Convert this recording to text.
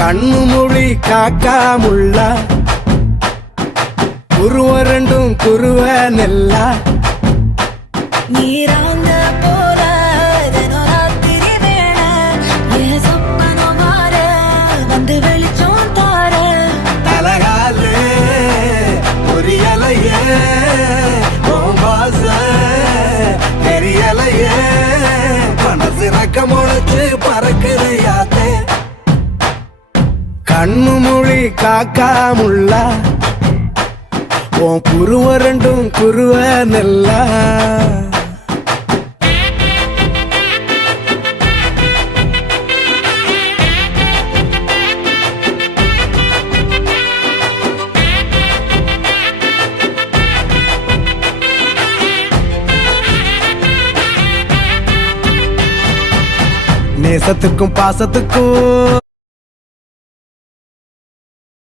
கண்ணு மொழி காக்காமுள்ள குருவ ரெண்டும் குருவ நெல்லா நீராங்க போல தினராத்திரி வேண என் சொப்பனம் மாற வந்து வெளிச்சம் தார தலகாலே பொரியலையே ஓம்பாச தெரியலையே மனசு ரக்க முளைச்சு பறக்குறையாத்தே கண்ணு மொழி காக்காமுள்ள உன் குருவ ரெண்டும் குருவ நெல்லா நேசத்துக்கும் பாசத்துக்கும்